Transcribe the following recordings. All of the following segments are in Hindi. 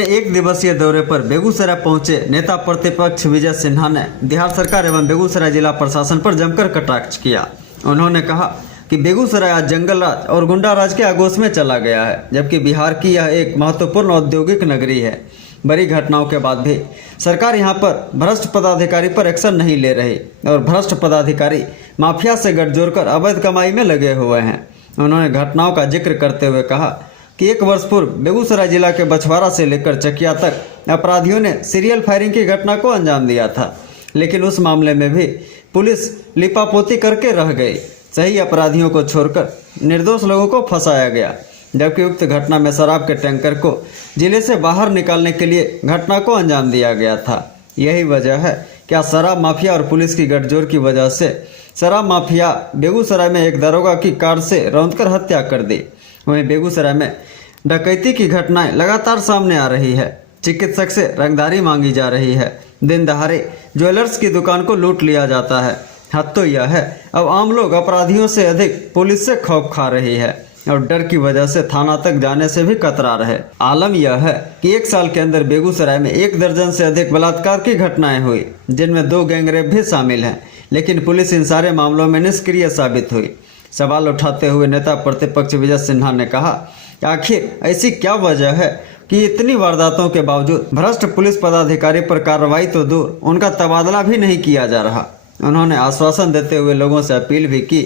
अपने एक दिवसीय दौरे पर बेगूसराय पहुंचे नेता प्रतिपक्ष विजय सिन्हा ने बिहार सरकार एवं बेगूसराय जिला प्रशासन पर जमकर कटाक्ष किया। उन्होंने कहा कि बेगूसराय आज जंगल राज और गुंडा राज के आगोश में चला गया है, जबकि बिहार की यह एक महत्वपूर्ण औद्योगिक नगरी है। बड़ी घटनाओं के बाद भी सरकार यहां पर भ्रष्ट पदाधिकारी पर एक्शन नहीं ले रही और भ्रष्ट पदाधिकारी माफिया से गठजोड़ कर अवैध कमाई में लगे हुए हैं। उन्होंने घटनाओं का जिक्र करते हुए कहा कि 1 वर्ष पूर्व बेगूसराय जिला के बछवाड़ा से लेकर चकिया तक अपराधियों ने सीरियल फायरिंग की घटना को अंजाम दिया था, लेकिन उस मामले में भी पुलिस लिपापोती करके रह गई। सही अपराधियों को छोड़कर निर्दोष लोगों को फंसाया गया, जबकि उक्त घटना में शराब के टैंकर को जिले से बाहर निकालने के लिए घटना को अंजाम दिया गया था। यही वजह है क्या शराब माफिया और पुलिस की गठजोड़ की वजह से शराब माफिया बेगूसराय में एक दरोगा की कार से रौंदकर हत्या कर दी। वहीं बेगूसराय में डकैती की घटनाएं लगातार सामने आ रही है। चिकित्सक से रंगदारी मांगी जा रही है। दिन दहाड़े ज्वेलर्स की दुकान को लूट लिया जाता है। हद तो यह है अब आम लोग अपराधियों से अधिक पुलिस से खौफ खा रही है और डर की वजह से थाना तक जाने से भी कतरा रहे। आलम यह है कि 1 साल के अंदर बेगूसराय में 1 दर्जन से अधिक बलात्कार की घटनाएं हुई, जिनमें 2 गैंगरेप भी शामिल हैं, लेकिन पुलिस इन सारे मामलों में निष्क्रिय साबित हुई। सवाल उठाते हुए नेता प्रतिपक्ष विजय सिन्हा ने कहा, आखिर ऐसी क्या वजह है कि इतनी वारदातों के बावजूद भ्रष्ट पुलिस पदाधिकारी पर कार्रवाई तो दूर, उनका तबादला भी नहीं किया जा रहा। उन्होंने आश्वासन देते हुए लोगों से अपील भी की,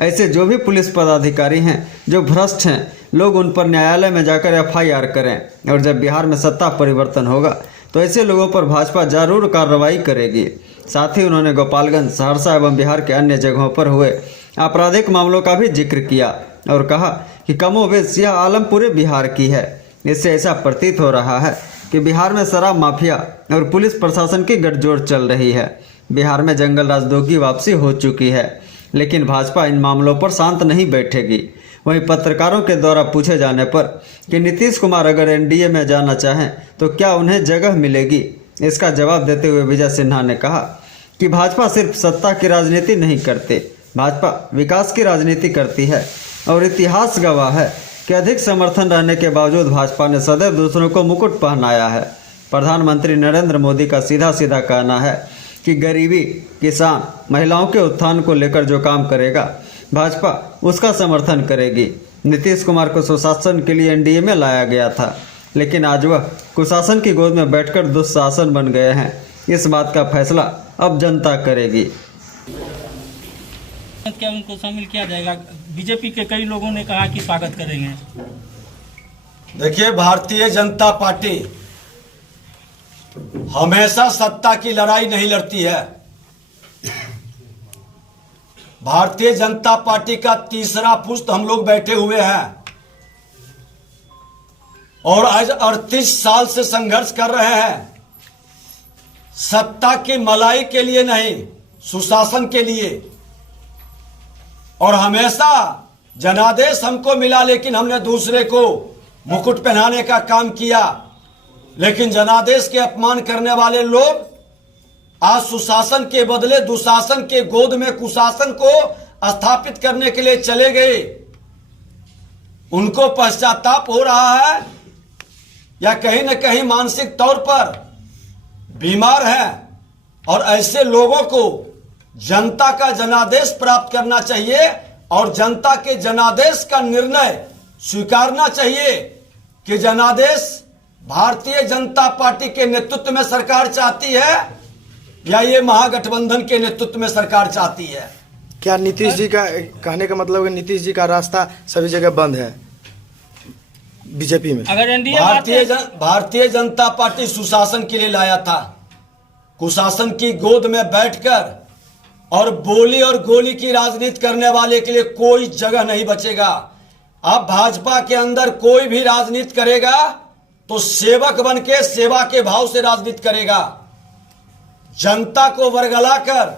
ऐसे जो भी पुलिस पदाधिकारी हैं जो भ्रष्ट हैं, लोग उन पर न्यायालय में जाकर FIR करें और जब बिहार में सत्ता परिवर्तन होगा तो ऐसे लोगों पर भाजपा जरूर कार्रवाई करेगी। साथ ही उन्होंने गोपालगंज, सहरसा एवं बिहार के अन्य जगहों पर हुए आपराधिक मामलों का भी जिक्र किया और कहा कि कमोबेश यह आलम पूरे बिहार की है। इससे ऐसा प्रतीत हो रहा है कि बिहार में शराब माफिया और पुलिस प्रशासन की गठजोड़ चल रही है। बिहार में जंगल राज 2 की वापसी हो चुकी है, लेकिन भाजपा इन मामलों पर शांत नहीं बैठेगी। वहीं पत्रकारों के द्वारा पूछे जाने पर कि नीतीश कुमार अगर NDA में जाना चाहें तो क्या उन्हें जगह मिलेगी, इसका जवाब देते हुए विजय सिन्हा ने कहा कि भाजपा सिर्फ सत्ता की राजनीति नहीं करती, भाजपा विकास की राजनीति करती है और इतिहास गवाह है कि अधिक समर्थन रहने के बावजूद भाजपा ने सदैव दूसरों को मुकुट पहनाया है। प्रधानमंत्री नरेंद्र मोदी का सीधा सीधा कहना है कि गरीबी, किसान, महिलाओं के उत्थान को लेकर जो काम करेगा भाजपा उसका समर्थन करेगी। नीतीश कुमार को सुशासन के लिए NDA में लाया गया था, लेकिन आज वह कुशासन की गोद में बैठकर दुशासन बन गए हैं। इस बात का फैसला अब जनता करेगी। क्या उनको शामिल किया जाएगा? बीजेपी के कई लोगों ने कहा कि स्वागत करेंगे। देखिए, भारतीय जनता पार्टी हमेशा सत्ता की लड़ाई नहीं लड़ती है। भारतीय जनता पार्टी का 3रा पुष्ट हम लोग बैठे हुए हैं और आज 38 साल से संघर्ष कर रहे हैं, सत्ता की मलाई के लिए नहीं, सुशासन के लिए। और हमेशा जनादेश हमको मिला, लेकिन हमने दूसरे को मुकुट पहनाने का काम किया। लेकिन जनादेश के अपमान करने वाले लोग आज सुशासन के बदले दुशासन के गोद में कुशासन को स्थापित करने के लिए चले गए। उनको पश्चाताप हो रहा है या कहीं न कहीं मानसिक तौर पर बीमार हैं, और ऐसे लोगों को जनता का जनादेश प्राप्त करना चाहिए और जनता के जनादेश का निर्णय स्वीकारना चाहिए कि जनादेश भारतीय जनता पार्टी के नेतृत्व में सरकार चाहती है या ये महागठबंधन के नेतृत्व में सरकार चाहती है। क्या नीतीश जी का कहने का मतलब है नीतीश जी का रास्ता सभी जगह बंद है बीजेपी में? अगर NDA भारतीय जनता पार्टी सुशासन के लिए लाया था, कुशासन की गोद में बैठकर और बोली और गोली की राजनीति करने वाले के लिए कोई जगह नहीं बचेगा। अब भाजपा के अंदर कोई भी राजनीति करेगा तो सेवक बन के सेवा के भाव से राजनीति करेगा। जनता को वर्गलाकर,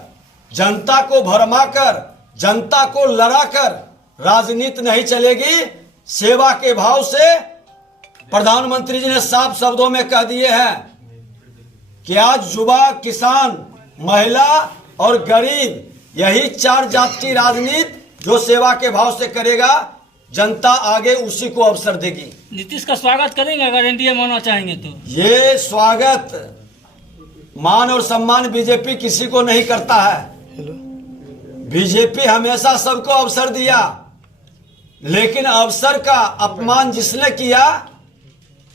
जनता को भरमाकर, जनता को लड़ाकर राजनीति नहीं चलेगी। सेवा के भाव से प्रधानमंत्री जी ने साफ शब्दों में कह दिए हैं कि आज युवा, किसान, महिला और गरीब, यही 4 जात की राजनीति जो सेवा के भाव से करेगा, जनता आगे उसी को अवसर देगी। नीतीश का स्वागत करेंगे अगर एनडीए में होना चाहेंगे तो। ये स्वागत मान और सम्मान बीजेपी किसी को नहीं करता है। बीजेपी हमेशा सबको अवसर दिया, लेकिन अवसर का अपमान जिसने किया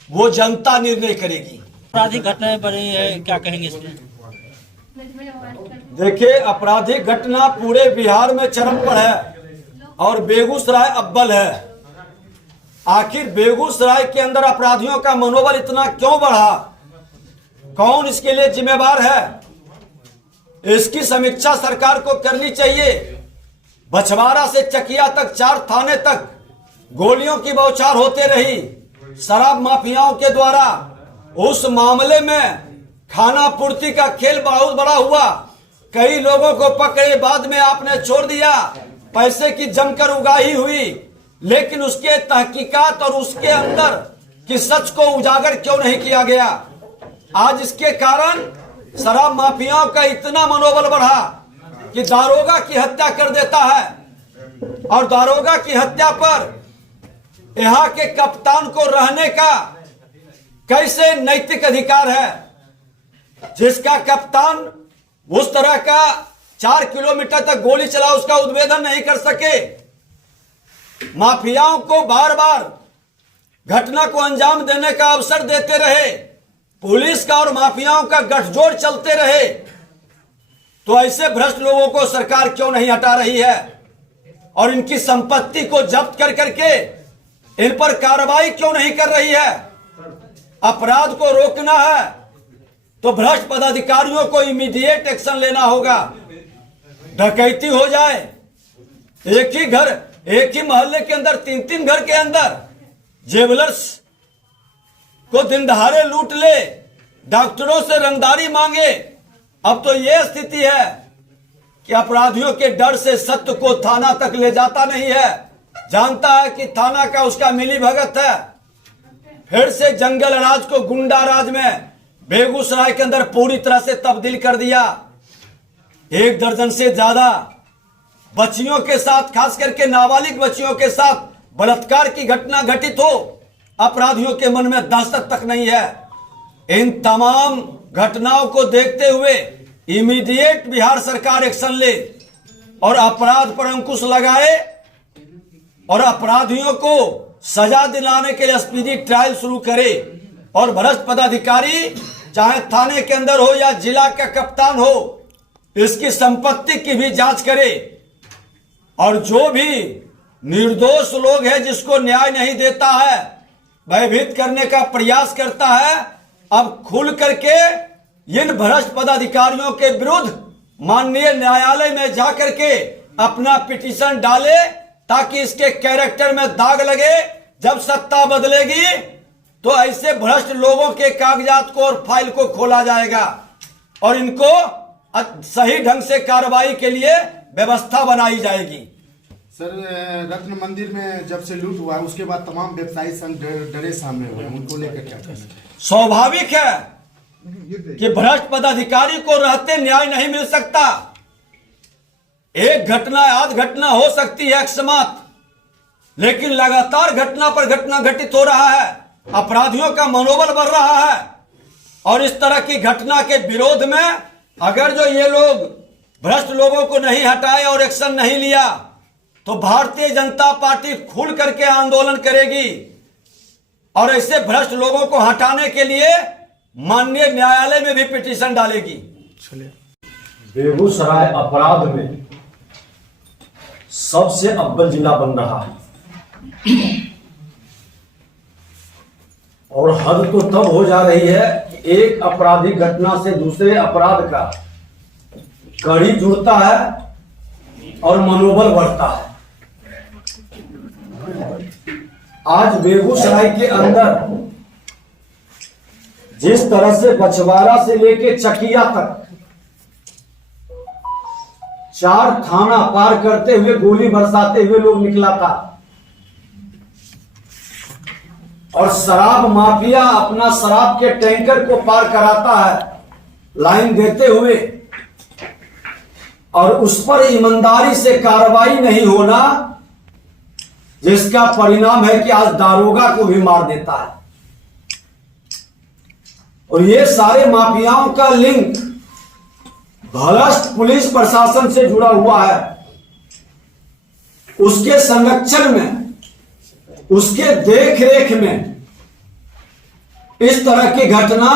वो जनता निर्णय करेगी। आपराधिक घटनाएं बढ़ रही है, क्या कहेंगे इसमें? देखिए, आपराधिक घटना पूरे बिहार में चरम पर है और बेगूसराय अव्वल है। आखिर बेगूसराय के अंदर अपराधियों का मनोबल इतना क्यों बढ़ा? कौन इसके लिए जिम्मेवार है? इसकी समीक्षा सरकार को करनी चाहिए। बछवाड़ा से चकिया तक 4 थाने तक गोलियों की बौछार होते रही शराब माफियाओं के द्वारा। उस मामले में खाना पूर्ति का खेल बहुत बड़ा हुआ। कई लोगों को पकड़े, बाद में आपने छोड़ दिया। पैसे की जमकर उगाही हुई, लेकिन उसके तहकीकात और उसके अंदर की सच को उजागर क्यों नहीं किया गया? आज इसके कारण शराब माफियाओं का इतना मनोबल बढ़ा कि दारोगा की हत्या कर देता है। और दारोगा की हत्या पर यहाँ के कप्तान को रहने का कैसे नैतिक अधिकार है? जिसका कप्तान उस तरह का 4 किलोमीटर तक गोली चला, उसका उद्भेदन नहीं कर सके। माफियाओं को बार बार घटना को अंजाम देने का अवसर देते रहे, पुलिस का और माफियाओं का गठजोड़ चलते रहे, तो ऐसे भ्रष्ट लोगों को सरकार क्यों नहीं हटा रही है? और इनकी संपत्ति को जब्त कर करके इन पर कार्रवाई क्यों नहीं कर रही है? अपराध को रोकना है तो भ्रष्ट पदाधिकारियों को इमीडिएट एक्शन लेना होगा। डकैती हो जाए, एक ही घर, एक ही मोहल्ले के अंदर 3-3 घर के अंदर जेवलर्स को दिन दहाड़े लूट ले, डॉक्टरों से रंगदारी मांगे। अब तो यह स्थिति है कि अपराधियों के डर से सत्य को थाना तक ले जाता नहीं है। जानता है कि थाना का उसका मिली भगत है। फिर से जंगल राज को गुंडा राज में बेगूसराय के अंदर पूरी तरह से तब्दील कर दिया। 1 दर्जन से ज्यादा बच्चियों के साथ, खास करके नाबालिग बच्चियों के साथ बलात्कार की घटना घटित हो, अपराधियों के मन में दहशत तक नहीं है। इन तमाम घटनाओं को देखते हुए इमीडिएट बिहार सरकार एक्शन ले और अपराध पर अंकुश लगाए और अपराधियों को सजा दिलाने के लिए स्पीडी ट्रायल शुरू करे। और भ्रष्ट पदाधिकारी चाहे थाने के अंदर हो या जिला का कप्तान हो, इसकी संपत्ति की भी जांच करे। और जो भी निर्दोष लोग हैं जिसको न्याय नहीं देता है, भयभीत करने का प्रयास करता है, अब खुल करके इन भ्रष्ट पदाधिकारियों के विरुद्ध माननीय न्यायालय में जाकर के अपना पिटीशन डाले, ताकि इसके कैरेक्टर में दाग लगे। जब सत्ता बदलेगी तो ऐसे भ्रष्ट लोगों के कागजात को और फाइल को खोला जाएगा और इनको सही ढंग से कार्रवाई के लिए व्यवस्था बनाई जाएगी। सर, रत्न मंदिर में जब से लूट हुआ उसके बाद तमाम व्यवसायी संघ डरे सामने हुए, उनको लेकर क्या कहना? स्वाभाविक है कि भ्रष्ट पदाधिकारी को रहते न्याय नहीं मिल सकता। एक घटना, आध घटना हो सकती है अकस्मात, लेकिन लगातार घटना पर घटना घटित हो रहा है। अपराधियों का मनोबल बढ़ रहा है और इस तरह की घटना के विरोध में अगर जो ये लोग भ्रष्ट लोगों को नहीं हटाए और एक्शन नहीं लिया तो भारतीय जनता पार्टी खुल करके आंदोलन करेगी और ऐसे भ्रष्ट लोगों को हटाने के लिए माननीय न्यायालय में भी पिटीशन डालेगी। बेगूसराय अपराध में सबसे अव्वल जिला बन रहा है और हद तो तब हो जा रही है कि एक आपराधिक घटना से दूसरे अपराध का कड़ी जुड़ता है और मनोबल बढ़ता है। आज बेगूसराय के अंदर जिस तरह से बछवाड़ा से लेके चकिया तक 4 थाना पार करते हुए गोली बरसाते हुए लोग निकला था और शराब माफिया अपना शराब के टैंकर को पार कराता है लाइन देते हुए, और उस पर ईमानदारी से कार्रवाई नहीं होना जिसका परिणाम है कि आज दारोगा को भी मार देता है। और ये सारे माफियाओं का लिंक भ्रष्ट पुलिस प्रशासन से जुड़ा हुआ है। उसके संरक्षण में, उसके देख रेख में इस तरह की घटना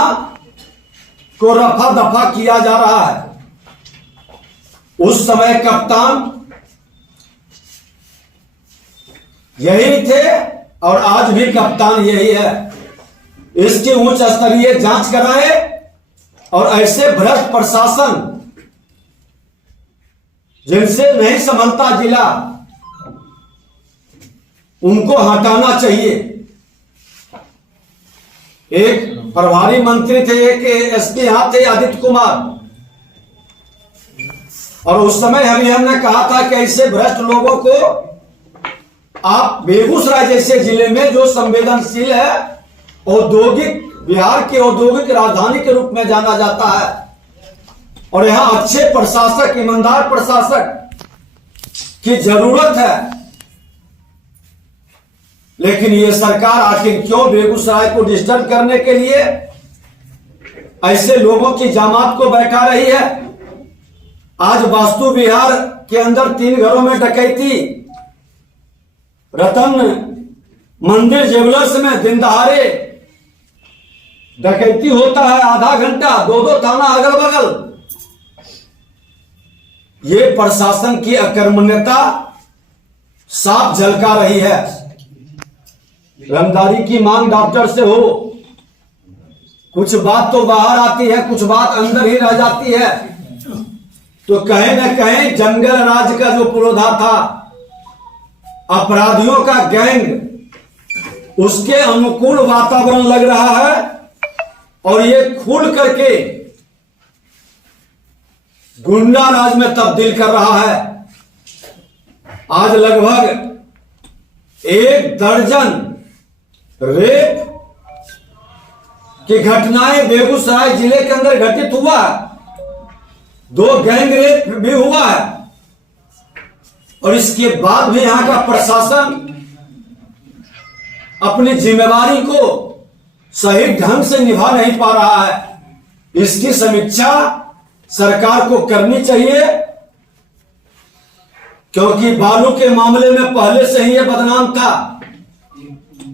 को रफा दफा किया जा रहा है। उस समय कप्तान यही थे और आज भी कप्तान यही है। इसकी उच्च स्तरीय जांच कराए और ऐसे भ्रष्ट प्रशासन जिनसे नहीं संभलता जिला, उनको हटाना चाहिए। एक प्रभारी मंत्री थे, एक एसपी यहां थे, आदित्य कुमार, और उस समय हमने कहा था कि ऐसे भ्रष्ट लोगों को आप बेगूसराय जैसे जिले में जो संवेदनशील है, औद्योगिक, बिहार की औद्योगिक राजधानी के रूप में जाना जाता है, और यहां अच्छे प्रशासक, ईमानदार प्रशासक की जरूरत है। लेकिन ये सरकार आखिर क्यों बेगूसराय को डिस्टर्ब करने के लिए ऐसे लोगों की जमात को बैठा रही है? आज वास्तु विहार के अंदर 3 घरों में डकैती, रतन मंदिर ज्वेलर्स में दिन दहाड़े डकैती होता है, आधा घंटा, 2-2 थाना अगल बगल। ये प्रशासन की अकर्मण्यता साफ झलका रही है। रंगदारी की मांग डॉक्टर से हो, कुछ बात तो बाहर आती है, कुछ बात अंदर ही रह जाती है। तो कहीं न कहीं जंगल राज का जो पुरोधा था, अपराधियों का गैंग, उसके अनुकूल वातावरण लग रहा है और ये खुल करके गुंडा राज में तब्दील कर रहा है। आज लगभग 1 दर्जन रेप की घटनाएं बेगूसराय जिले के अंदर घटित हुआ है। 2 गैंग रेप भी हुआ है, और इसके बाद भी यहां का प्रशासन अपनी जिम्मेवारी को सही ढंग से निभा नहीं पा रहा है। इसकी समीक्षा सरकार को करनी चाहिए, क्योंकि बालू के मामले में पहले से ही यह बदनाम था।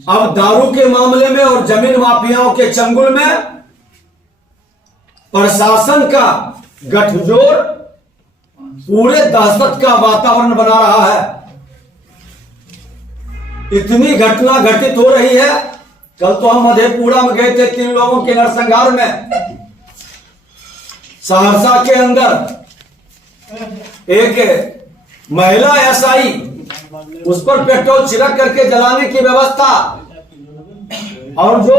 अब दारू के मामले में और जमीन माफियाओं के चंगुल में प्रशासन का गठजोड़ पूरे दहशत का वातावरण बना रहा है। इतनी घटना घटित हो रही है। कल तो हम मधेपुरा में गए थे 3 लोगों के नरसंहार में। सहरसा के अंदर एक महिला एसआई, उस पर पेट्रोल छिड़क करके जलाने की व्यवस्था, और जो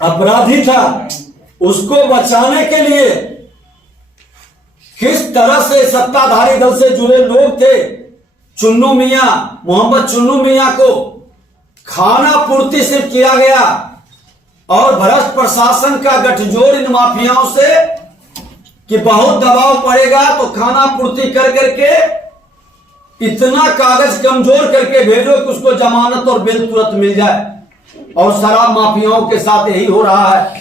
अपराधी था उसको बचाने के लिए किस तरह से सत्ताधारी दल से जुड़े लोग थे, चुन्नू मियां, मोहम्मद चुन्नू मियां को खाना पूर्ति सिर्फ किया गया, और भ्रष्ट प्रशासन का गठजोड़ इन माफियाओं से कि बहुत दबाव पड़ेगा तो खाना पूर्ति कर करके इतना कागज कमजोर करके भेजो कि उसको जमानत और बेल तुरंत मिल जाए। और शराब माफियाओं के साथ यही हो रहा है।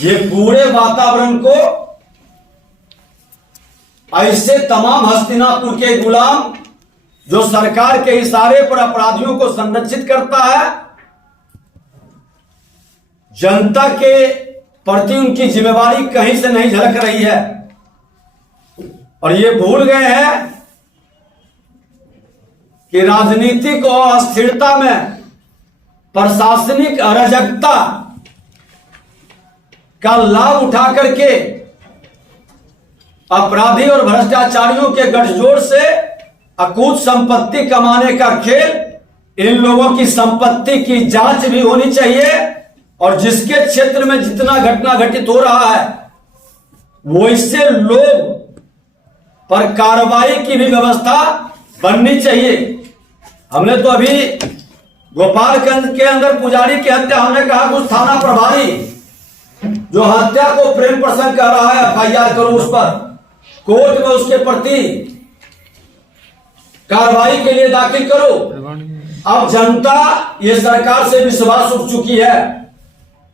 ये पूरे वातावरण को ऐसे तमाम हस्तिनापुर के गुलाम जो सरकार के इशारे पर अपराधियों को संरक्षित करता है, जनता के प्रति उनकी जिम्मेवारी कहीं से नहीं झलक रही है, और ये भूल गए हैं कि राजनीतिक और अस्थिरता में प्रशासनिक अराजकता का लाभ उठा करके अपराधी और भ्रष्टाचारियों के गठजोड़ से अकूत संपत्ति कमाने का खेल। इन लोगों की संपत्ति की जांच भी होनी चाहिए, और जिसके क्षेत्र में जितना घटना घटित हो रहा है वो इससे लोग पर कार्रवाई की भी व्यवस्था बननी चाहिए। हमने तो अभी गोपालगंज के अंदर पुजारी की हत्या, हमने कहा कि उस थाना प्रभारी जो हत्या को प्रेम प्रसंग कर रहा है, FIR करो उस पर, कोर्ट में उसके प्रति कार्रवाई के लिए दाखिल करो। अब जनता ये सरकार से विश्वास उठ चुकी है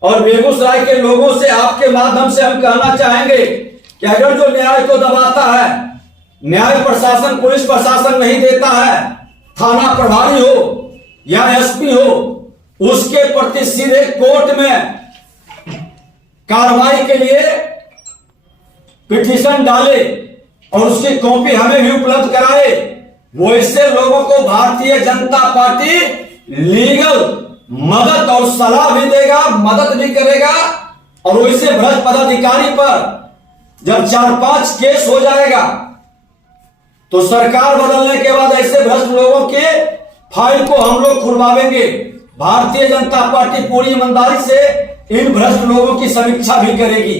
और बेगूसराय के लोगों से आपके माध्यम से हम कहना चाहेंगे कि अगर जो न्याय को दबाता है, न्याय प्रशासन, पुलिस प्रशासन नहीं देता है, थाना प्रभारी हो या एसपी हो, उसके प्रति सीधे कोर्ट में कार्रवाई के लिए पिटीशन डाले और उसकी कॉपी हमें भी उपलब्ध कराए। वैसे लोगों को भारतीय जनता पार्टी लीगल मदद और सलाह भी देगा, मदद भी करेगा। और वैसे भ्रष्ट पदाधिकारी पर जब 4-5 केस हो जाएगा तो सरकार बदलने के बाद ऐसे भ्रष्ट लोगों के फाइल को हम लोग खुलवाएंगे। भारतीय जनता पार्टी पूरी ईमानदारी से इन भ्रष्ट लोगों की समीक्षा भी करेगी।